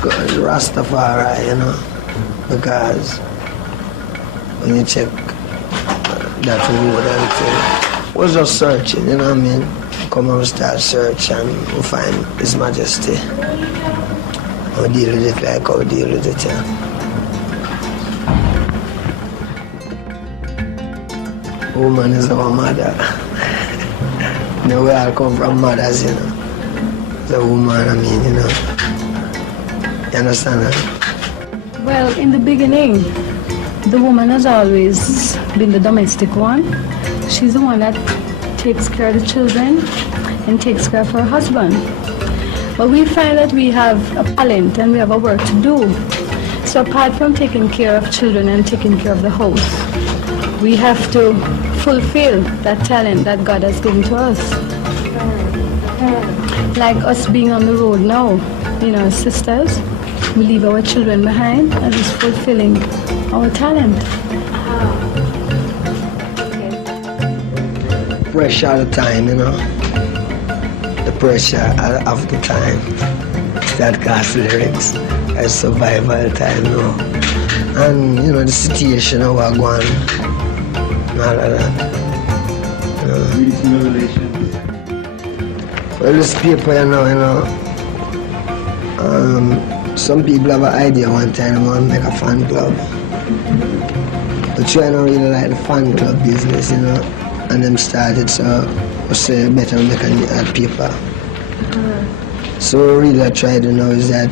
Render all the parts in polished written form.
Rastafari, you know, because when you check that road and thing, was just searching, you know what I mean? Come and start search and we find His Majesty. We deal with it like how we deal with it, yeah. Woman is our mother. You know, we all come from mothers, you know. The woman, I mean, you know. You understand that? Well, in the beginning, the woman has always been the domestic one. She's the one that takes care of the children and takes care of her husband. But we find that we have a talent and we have a work to do. So apart from taking care of children and taking care of the house, we have to fulfill that talent that God has given to us. Like us being on the road now, you know, sisters, we leave our children behind and it's fulfilling our talent. Pressure all the time, you know. The pressure of the time. That cast lyrics. I survive all the time now. And, you know, the situation of what going and all of that. Read some Revelations. Well, this paper, you know, some people have an idea one time they want to make a fan club. But I don't really like the fan club business, you know. And them started, so I say better make a paper. So really I try to know is that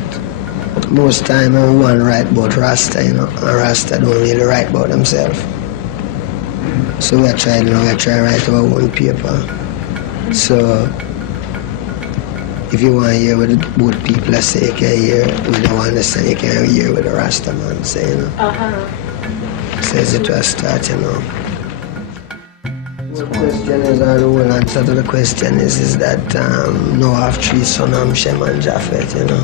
most time everyone write about Rasta, you know, and Rasta don't really write about themselves. So we try to write our own paper. So if you want to hear what both people say, you can hear. We don't understand, you can hear what the Rasta man say, you know. Says it was start, you know. The question is, or the whole answer to the question is that Noah have three sons, Shem and Japheth, you know.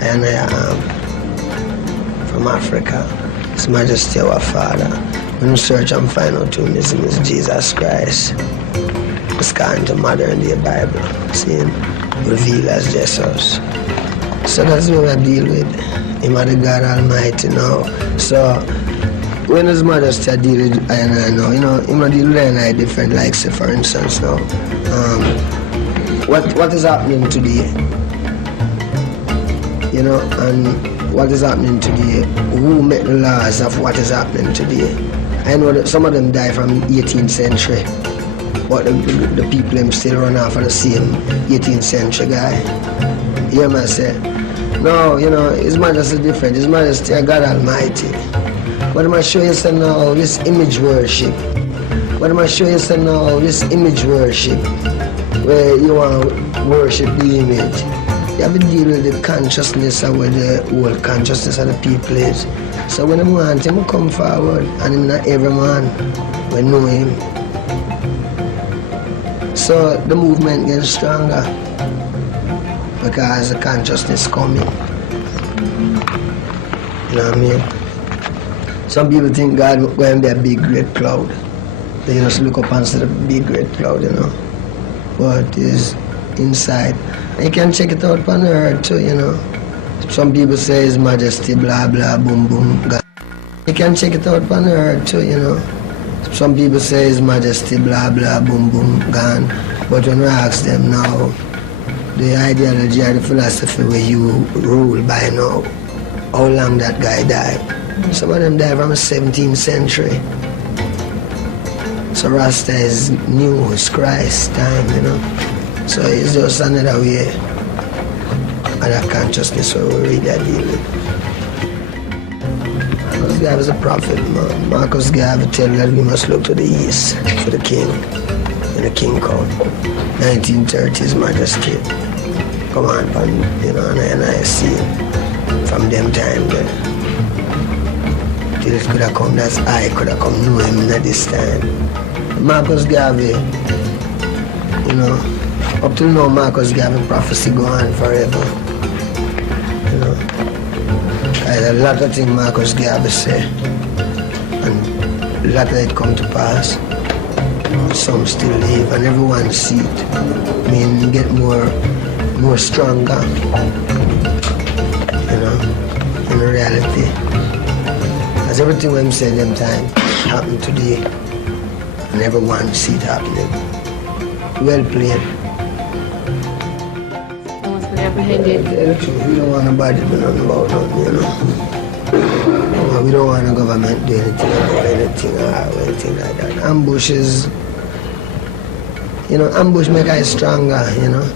And I am from Africa. His Majesty our Father. When you search and find out who is Jesus Christ. It's kind to modern day Bible. See him revealed as Jesus. So that's what we deal with. Him are the God Almighty now. So when His Majesty deal with I know, you know, him deal with I different, like say for instance now. What is happening today? You know, and what is happening today? Who make the laws of what is happening today? I know that some of them die from 18th century. But the people them still run off of the same 18th century guy. You hear me say? No, you know, His Majesty different. His Majesty God Almighty. But I'm going to show you now this image worship. But I'm going to show you now this image worship. Where you want to worship the image. You have to deal with the consciousness of where the whole consciousness of the people is. So when I want him to come forward, and him not every man will know him. So the movement gets stronger because the consciousness coming. You know what I mean? Some people think God is going to be a big great cloud. They just look up and see the big great cloud, you know. But it's inside. And you can check it out on the earth too, you know. Some people say His Majesty blah blah boom boom God. You can check it out on the earth too, you know. Some people say His Majesty blah blah boom boom gone. But when we ask them now, the ideology or the philosophy where you rule by now, how long that guy died? Some of them died from the 17th century. So Rasta is new, it's Christ time, you know. So it's just another way of that consciousness where we really deal with. Marcus Garvey is a prophet, man. Marcus Garvey tell that we must look to the east for the king. When the king come. 1930s Majesty. Come on, you know, and I see from them time there. Till it could have come, that's I could have come know him at this time. Marcus Garvey, you know, up till now Marcus Garvey prophecy go on forever. You know. A lot of things Marcus Garvey say, and a lot of it come to pass. Some still live, and everyone see it. I mean, get more stronger. you know, in reality. As everything when said them time happened today, and everyone see it happening. Well played. Apprehended. We don't want nobody to know about nothing, you know. We don't want the government do anything about anything or anything like that. Ambushes, you know, ambush make us stronger, you know.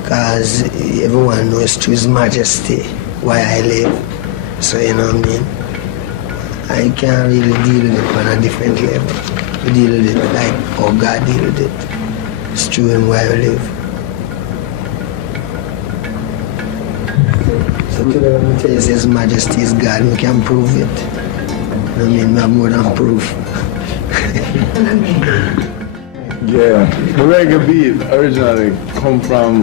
Because everyone knows to His Majesty why I live. So, you know what I mean? I can't really deal with it on a different level. We deal with it like how God deal with it. It's true in where we live. So today when we tell you His Majesty is God, we can prove it. I mean, we have more than proof. Yeah, the reggae beat originally come from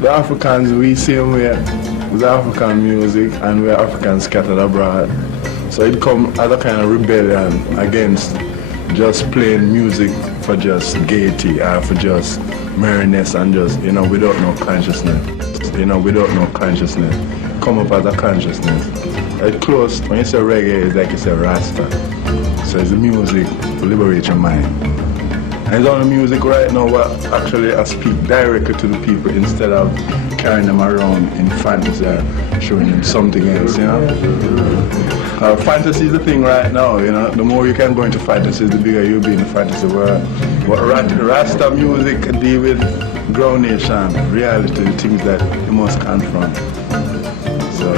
the Africans. We see them with African music and we're Africans scattered abroad. So it come as a kind of rebellion against just playing music for just gaiety or for just merriness and just, you know, without no consciousness. You know, without no consciousness. Come up as a consciousness. It's close, when you say reggae, it's like you say Rasta. So it's the music to liberate your mind. And it's on the music right now what actually I speak directly to the people instead of carrying them around in fantasy or showing them something else, you know. Fantasy is the thing right now, you know. The more you can go into fantasy, the bigger you'll be in the fantasy world. But Rasta music can deal with ground nation, reality, the things that you must confront. So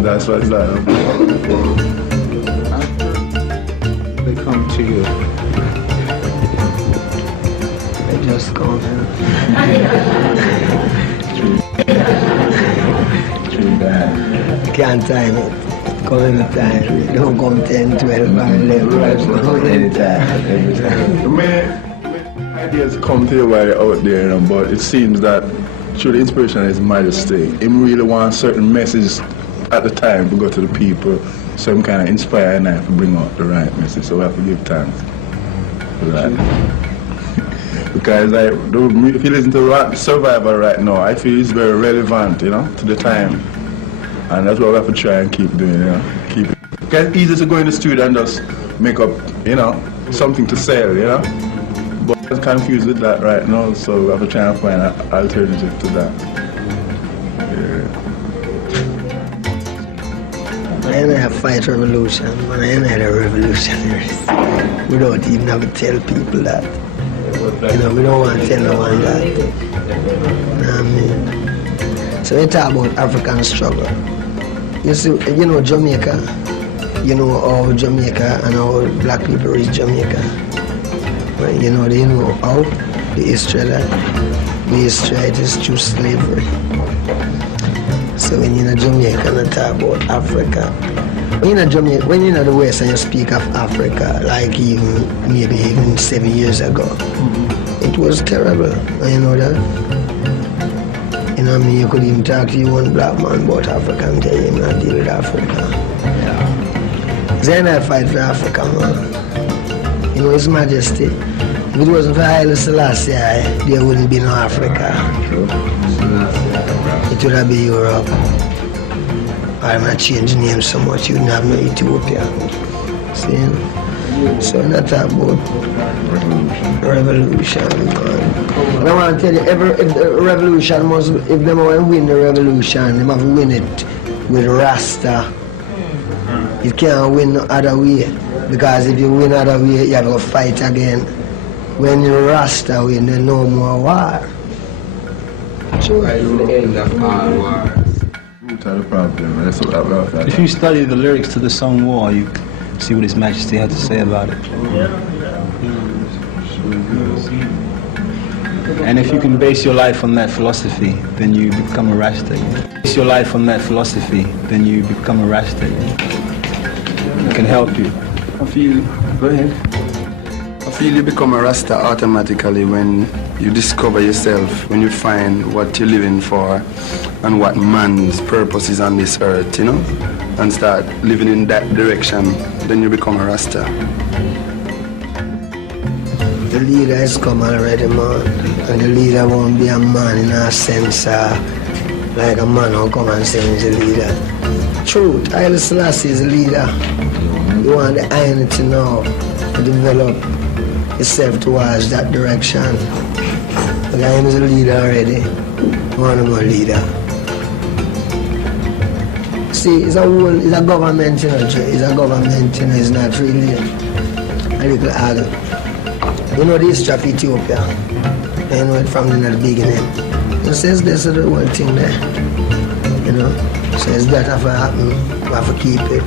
that's what it's like. They come to you. They just come. True bad. Can't time it. Come any time. Don't come 10, 12, or 11. Come anytime. Every time. Many ideas come to you while you're out there, you know, but it seems that through the inspiration of His Majesty, Him really wants certain messages at the time to go to the people, so Him kind of inspire and to bring out the right message. So we have to give thanks for that. Because like, if you listen to Survivor right now, I feel it's very relevant, you know, to the time. And that's what we have to try and keep doing, you know. Keep it. Because it's easy to go in the studio and just make up, you know, something to sell, you know. But I'm confused with that right now, so we have to try and find an alternative to that. I have fight revolution, man. I ain't a revolutionaries. We don't even have to tell people that. You know, we don't want to tell no one that. You know what I mean? So we talk about African struggle. You see, you know Jamaica. You know how Jamaica and how black people reach Jamaica. Right? You know how the history of that. The history is through slavery. So when you're in Jamaica and talk about Africa, when you're in Jamaica, when you're in the West and you speak of Africa, like maybe even 7 years ago, it was terrible. You know that? You know what I mean? You could even talk to one black man about Africa and tell him not deal with Africa. Then I fight for Africa, man. You know, His Majesty. If it wasn't for Haile Selassie, there wouldn't be no Africa. It would have been Europe. I'm not changing names so much, you wouldn't have no Ethiopia. See? So I'm not talking about revolution, man. And I want to tell you, if the revolution must, if they want to win the revolution, they must win it with Rasta. You can't win no other way. Because if you win other way, you have to fight again. When you Rasta win, there's no more war. Sure. Right to the end of all wars. If you study the lyrics to the song War, you see what His Majesty had to say about it. And if you can base your life on that philosophy, then you become a Rasta. Base your life on that philosophy, then you become a Rasta. It can help you. Go ahead. I feel you become a Rasta automatically when you discover yourself, when you find what you're living for and what man's purpose is on this earth, you know, and start living in that direction, then you become a Rasta. The leader has come already, man. And the leader won't be a man in a sense like a man who come and say he's a leader. Truth, Haile Selassie is a leader. You want the INT now to develop itself towards that direction. The guy is a leader already. You want him a leader. See, it's a government, you know, it's a government, you know, it's not really a little odd. You know the history of Ethiopia. You know it from the beginning. It says this is the whole thing there. You know, says that have to happen, we have to keep it.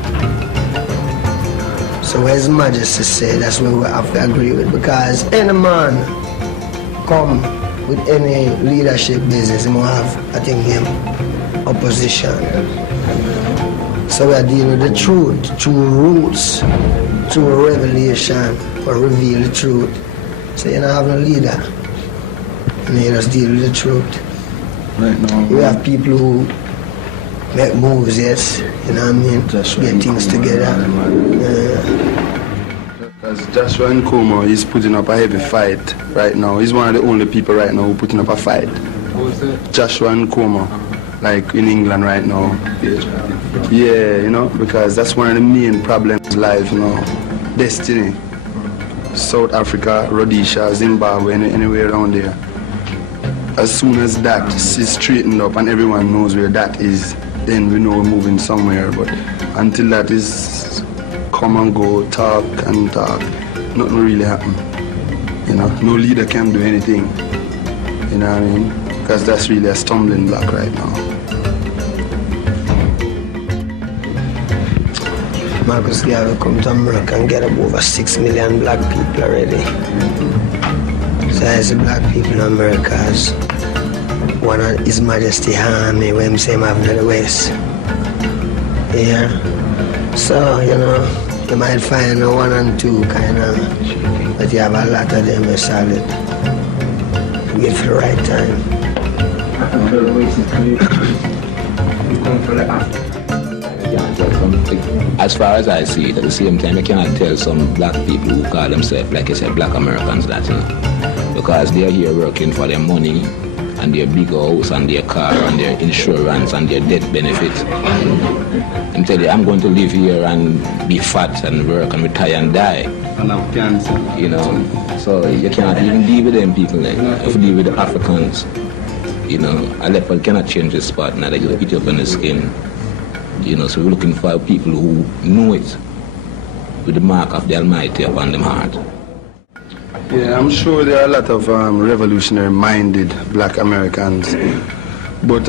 So where His Majesty say, that's what we have to agree with, because any man come with any leadership business, he must have, I think, him opposition. So we are dealing with the truth, through roots, through revelation, or reveal the truth. So you don't have no leader. And you just deal with the truth. Right now, we have people who make moves, yes, you know what I mean? Just get things together. Because Joshua Nkomo is putting up a heavy fight right now. He's one of the only people right now who putting up a fight. Joshua Nkomo, like in England right now. Yeah, you know, because that's one of the main problems in life, you know. Destiny. South Africa, Rhodesia, Zimbabwe, anywhere around there. As soon as that is straightened up and everyone knows where that is, then we know we're moving somewhere. But until that is come and go, talk and talk, nothing really happen. You know, no leader can do anything. You know what I mean? Because that's really a stumbling block right now. Marcus Garvey come to America and get up over 6 million black people already. So I see black people in America as one of His Majesty Army when him say him having in the West. Yeah. So, you know, you might find a 1 and 2 kind of, but you have a lot of them solid. Wait for the right time. As far as I see it, at the same time, I cannot tell some black people who call themselves, like I said, black Americans, that, you know, because they are here working for their money and their big house and their car and their insurance and their death benefits. And tell you, I'm going to live here and be fat and work and retire and die. And have cancer. You know, so you cannot even deal with them people. Like, you have to deal with the Africans. You know, a leopard cannot change his spot, now they just eat up on the skin. You know, so we're looking for people who know it with the mark of the Almighty upon them heart. Yeah, I'm sure there are a lot of revolutionary-minded black Americans, but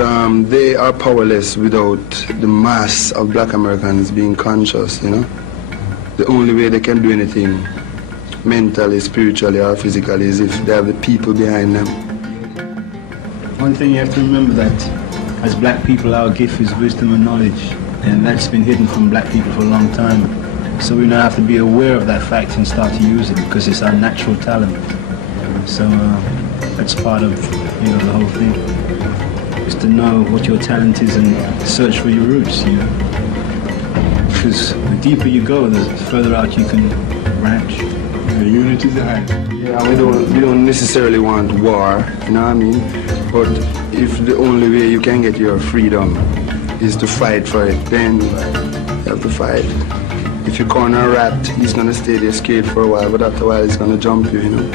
they are powerless without the mass of black Americans being conscious, you know. The only way they can do anything, mentally, spiritually, or physically, is if they have the people behind them. One thing you have to remember, that as black people, our gift is wisdom and knowledge, and that's been hidden from black people for a long time. So we now have to be aware of that fact and start to use it, because it's our natural talent. So that's part of, you know, the whole thing, is to know what your talent is and search for your roots, you know. Because the deeper you go, the further out you can branch. the unity is high. Yeah, we don't necessarily want war, you know what I mean? But if the only way you can get your freedom is to fight for it, then you have to fight. If you corner a rat, he's gonna stay there scared for a while, but after a while he's gonna jump you, you know?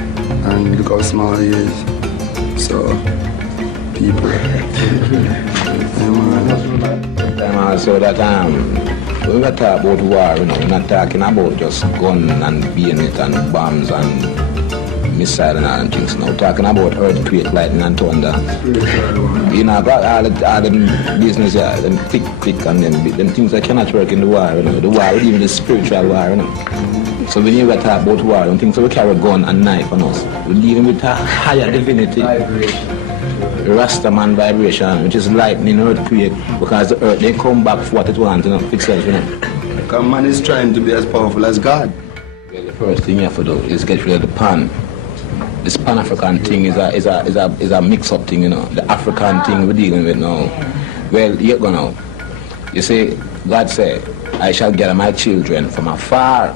And look how small he is. So, people. So that when we talk about war, you know, we're not talking about just gun and bayonet and bombs and missile and all them things. Now we're talking about earthquake, lightning and thunder. You know, about all the business, yeah, them click and them things that cannot work in the war, you know. The war, even the spiritual war, you know. So when you talk about war, don't think so we carry a gun and knife on us. We're dealing with a higher divinity. Rastaman vibration, which is lightning, earthquake, because the earth, they come back for what it wants, you know, itself, you know. Because man is trying to be as powerful as God. Well, the first thing you have to do is get rid of the pan. This Pan-African thing is a mix-up thing, you know. The African thing we're dealing with now. Well, you go now. You see, God said, I shall gather my children from afar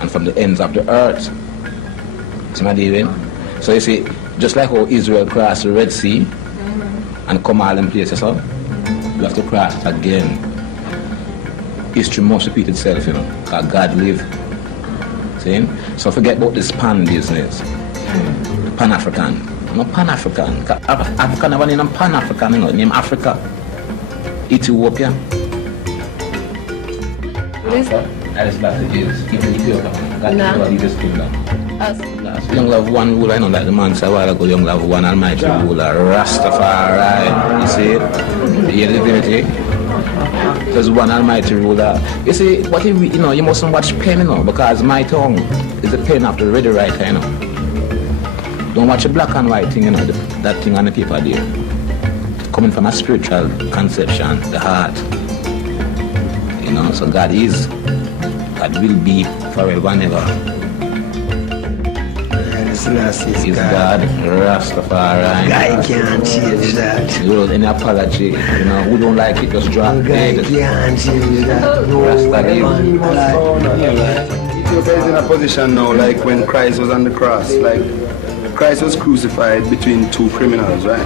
and from the ends of the earth. See my dealing? So you see, just like how Israel crossed the Red Sea and come all in places, so You have to cross it again. History must repeat itself, you know, because God live. See? So forget about this pan business. Pan-African. No Pan-African. African never name Pan-African, you know, name Africa. Ethiopia. What is it? That is like it is. Even Ethiopia. God leave his kingdom. Us. Young love one ruler, I know like the man said a while ago, young love one almighty ruler, Rastafari. You see it? You hear the divinity? There's one almighty ruler. You see, what if you know, you mustn't watch pen, you know, because my tongue is the pen of the ready writer, you know. Don't watch a black and white thing, you know, that thing on the paper there. Coming from a spiritual conception, the heart. You know, so God is, God will be forever and ever. He's God, Rastafari. Guy can't change that. You know, any apology, you know, who don't like it, just drop Guy dead. can't change that. No Rasta man. Ethiopia is in a position now like when Christ was on the cross. Like Christ was crucified between two criminals, right?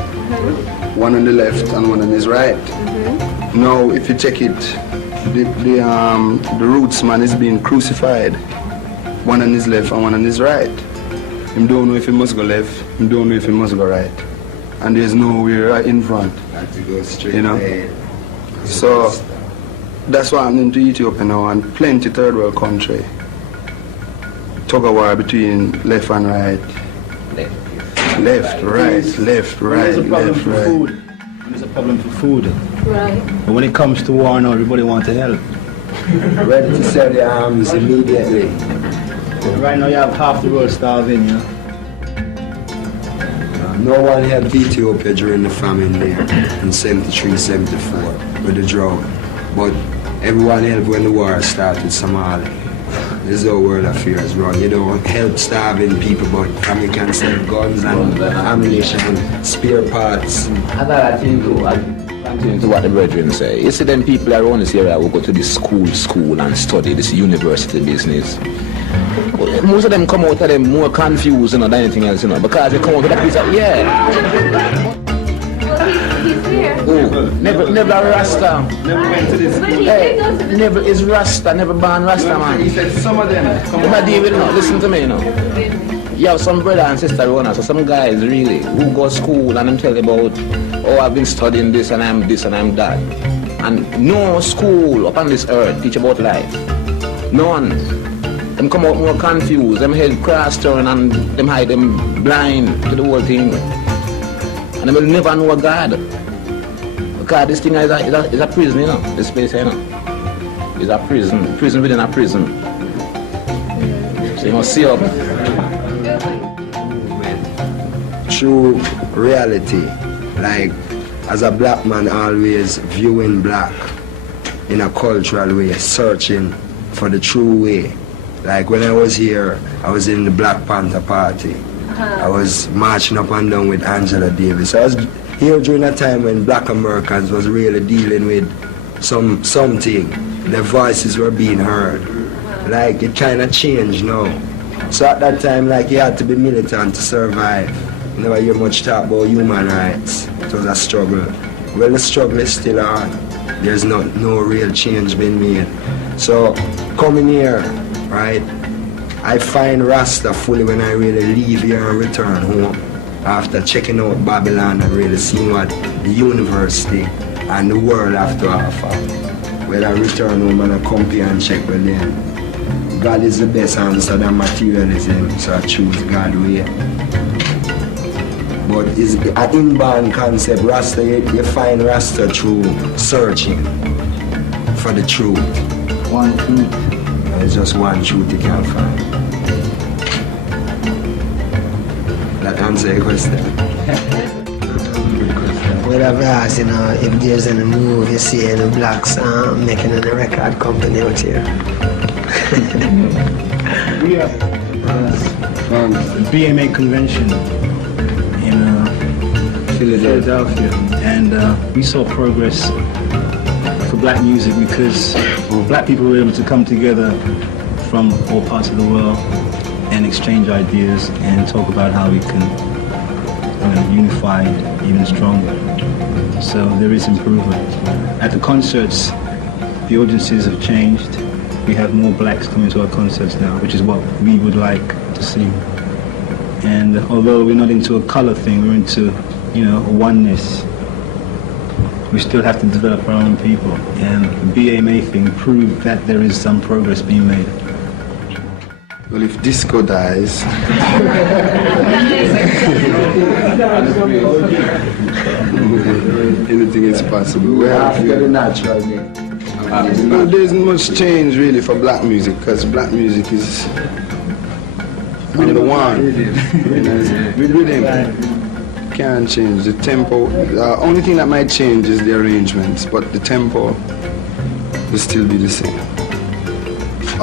One on the left and one on his right. Now, if you check it, the roots man is being crucified. One on his left and one on his right. Him don't know if he must go left, him don't know if he must go right. And there's nowhere right in front. Have to go straight, you know? ahead. So that's why I'm into Ethiopia now and plenty third world country. Tug of war between left and right. Left, right, left, right, There's a problem left, for right. food. There's a problem for food. Right. But when it comes to war now, everybody wants to help. Ready to sell their arms immediately. Right now you have half the world starving, you know. No one helped Ethiopia during the famine there in 73, 74 with the drought. But everyone helped when the war started, Somalia. This is how world affairs run. You don't help starving people, but family can sell guns and ammunition, spare parts. I thought I think to what the brethren say. You see them people around this area who go to this school and study this university business. Most of them come out of them more confused, you know, than anything else, you know, because they come out with a piece of, Well, he's here. Oh, never Rasta. Never went to this school. Hey, never is Rasta, never born Rasta, man. He said some of them come But David, no, listen to me, you know. You have some brother and sister owners, so some guys really who go to school and them tell you about, oh, I've been studying this and I'm this and I'm that. And no school upon this earth teach about life. None. Them come out more confused, them head cross turn and them hide them blind to the whole thing. And they will never know God. Because this thing is a prison, you know, this place, you know. It's a prison within a prison. So you must see up. True reality, like as a black man always viewing black in a cultural way, searching for the true way. Like when I was here, I was in the Black Panther Party. I was marching up and down with Angela Davis. I was here during a time when black Americans was really dealing with something. Their voices were being heard. Like it kind of changed now. So at that time, like you had to be militant to survive. You never hear much talk about human rights. It was a struggle. Well, the struggle is still on. There's no real change being made. So coming here, right, I find Rasta fully when I really leave here and return home after checking out Babylon and really seeing what the university and the world have to offer. When I return home and I come here and check with them, God is the best answer than materialism, so I choose God's way. But it's an inbound concept. Rasta, you find Rasta through searching for the truth. One truth. There's just one truth you can't find. That answer your question. We'd have asked, you know, if there's any move you see any blacks making in a record company out here. We have BMA convention in Philadelphia, and we saw progress for black music because black people were able to come together from all parts of the world and exchange ideas and talk about how we can unified even stronger. So there is improvement. At the concerts, the audiences have changed. We have more blacks coming to our concerts now, which is what we would like to see. And although we're not into a color thing, we're into, a oneness. We still have to develop our own people. And the BMA thing proved that there is some progress being made. Well, if disco dies, anything is possible. Well, there isn't much change really for black music, because black music is number one. With rhythm, can't change the tempo. The only thing that might change is the arrangements, but the tempo will still be the same.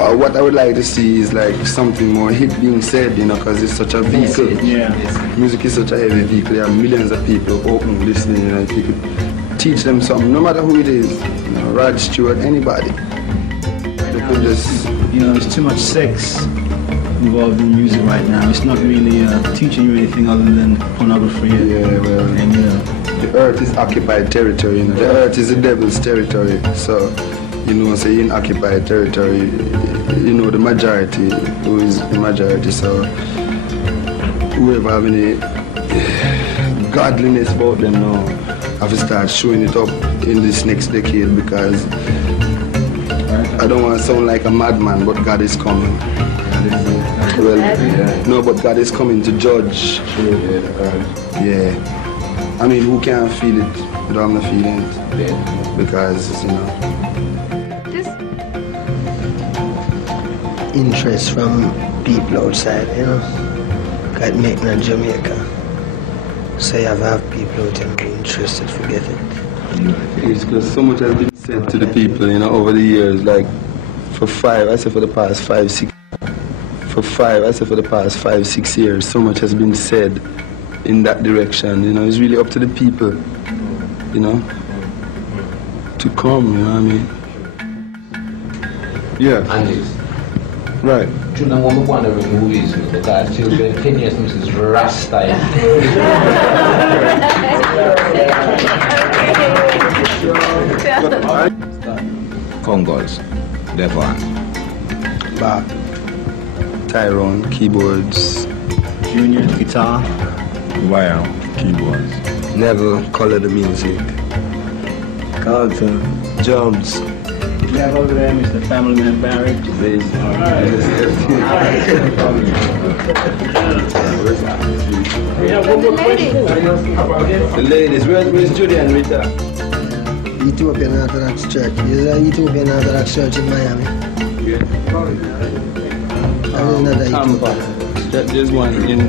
What I would like to see is like something more hip being said, because it's such a vehicle. Yeah. Music is such a heavy vehicle. There are millions of people open, listening, if you could teach them something, no matter who it is, Rod Stewart, anybody. They could just... there's too much sex involved in music right now. It's not really teaching you anything other than pornography. Yeah, well, and the earth is occupied territory, The earth is the devil's territory, so... say in occupied territory, the majority, who is the majority, so whoever have any godliness about them now have to start showing it up in this next decade, because I don't want to sound like a madman, but God is coming. Well, no, but God is coming to judge. Yeah. I mean, who can't feel it without the feeling it? Because, interest from people outside, Can't make in Jamaica. So you have people out there who are interested, forget it. It's because so much has been said to the people, over the years, like for the past 5-6 years, so much has been said in that direction, It's really up to the people, to come, you know what I mean? Yeah. And right. Children want to wonder movies because children 10 years Mrs. Rasta. Congos, Devon, Bob, Tyrone, keyboards, Junior, guitar, Wow, keyboards. Neville, color the music. Carlton, drums. We have over there Mr. Family Man Barry. We have one more question. the ladies, where's Judy and Rita? Ethiopian Orthodox Church. There's an Ethiopian Orthodox Church in Miami. There's another Ethiopian. There's one in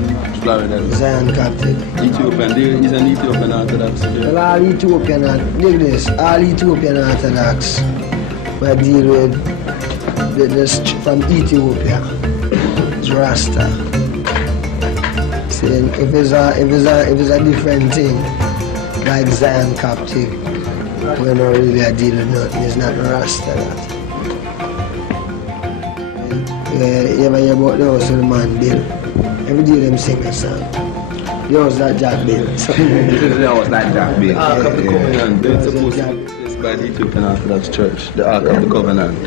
Florida. Zion Coptic. Ethiopian. There is an Ethiopian Orthodox. Well, all Ethiopian, look this, all Ethiopian Orthodox we deal with this from Ethiopia. It's Rasta. Saying if it's a different thing, like Zion Coptic, we're not really a deal with nothing. It's not Rasta that. You ever hear about the house of the man Bill? Every day them sing a song. The house that Jack Bill. The house that Jack Bill. Ark of the Covenant. It's supposed to be placed by the Ethiopian Orthodox Church. The Ark of the Covenant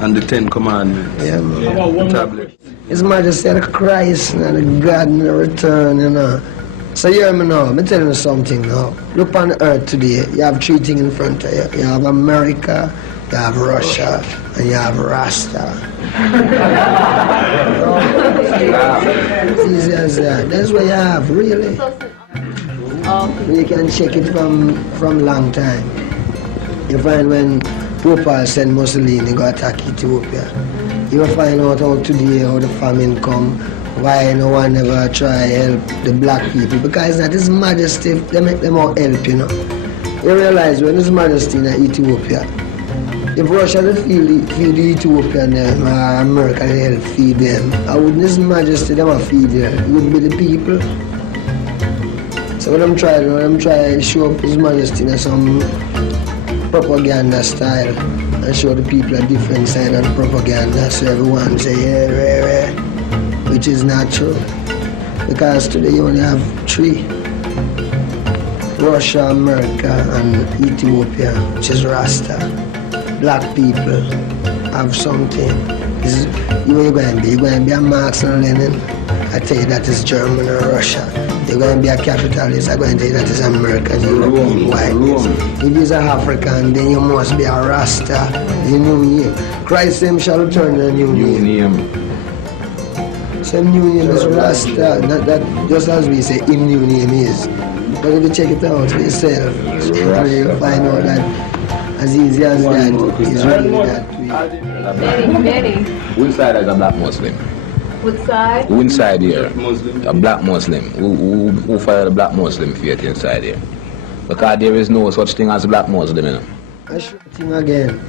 and the 10 Commandments. Yeah, man. The tablet. His Majesty the Christ and the God in the return, So hear me now, I'm telling you something now. Look on the earth today, you have three things in front of you. You have America, you have Russia, and you have Rasta. It's easy as that. That's what you have, really. You can check it from long time. You find when Pope sent Mussolini go attack Ethiopia. You will find out how today, how the famine come, why no one ever try help the black people. Because that His Majesty, they make them all help, You realize when His Majesty in Ethiopia, if Russia they feed the Ethiopian them, America they help feed them, how wouldn't His Majesty them feed them? It would be the people. So when I'm trying to show up His Majesty in some propaganda style and show the people a different side of propaganda, so everyone say yeah, which is not true. Because today you only have three Russia, America, and Ethiopia, which is Rasta. Black people have something. Where you going to be? You're going to be a Marx and Lenin? I tell you that is German or Russia. You're going to be a capitalist? I'm going to tell you that is American, European, white. If you're an African, then you must be a Rasta. You new name. Christ him shall return a new name. Some new name is Rasta. Not that, just as we say, him new name is. But if you check it out for yourself, you'll find out that as easy as that is really that way. Very. Which side is a black Muslim? Which side? Who inside here? A black Muslim. Who follow the black Muslim faith inside here? Because there is no such thing as a black Muslim, you know. I show thing again.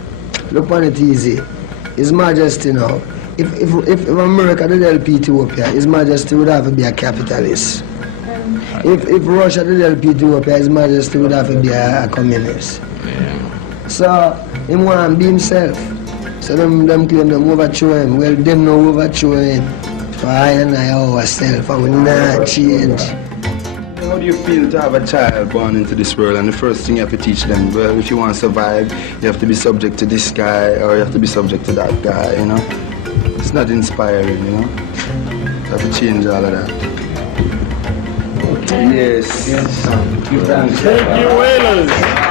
Look on it easy. His Majesty now. If America did help Ethiopia, His Majesty would have to be a capitalist. If Russia did help Ethiopia, His Majesty would have to be a communist. Yeah. So him want to be himself. So them claim them overthrow him. Well, them no overthrow him. For I and I ourselves, and we not change. How do you feel to have a child born into this world and the first thing you have to teach them, well, if you want to survive, you have to be subject to this guy or you have to be subject to that guy, you know? It's not inspiring, you know? You have to change all of that. Yes. Thank you, Wailers.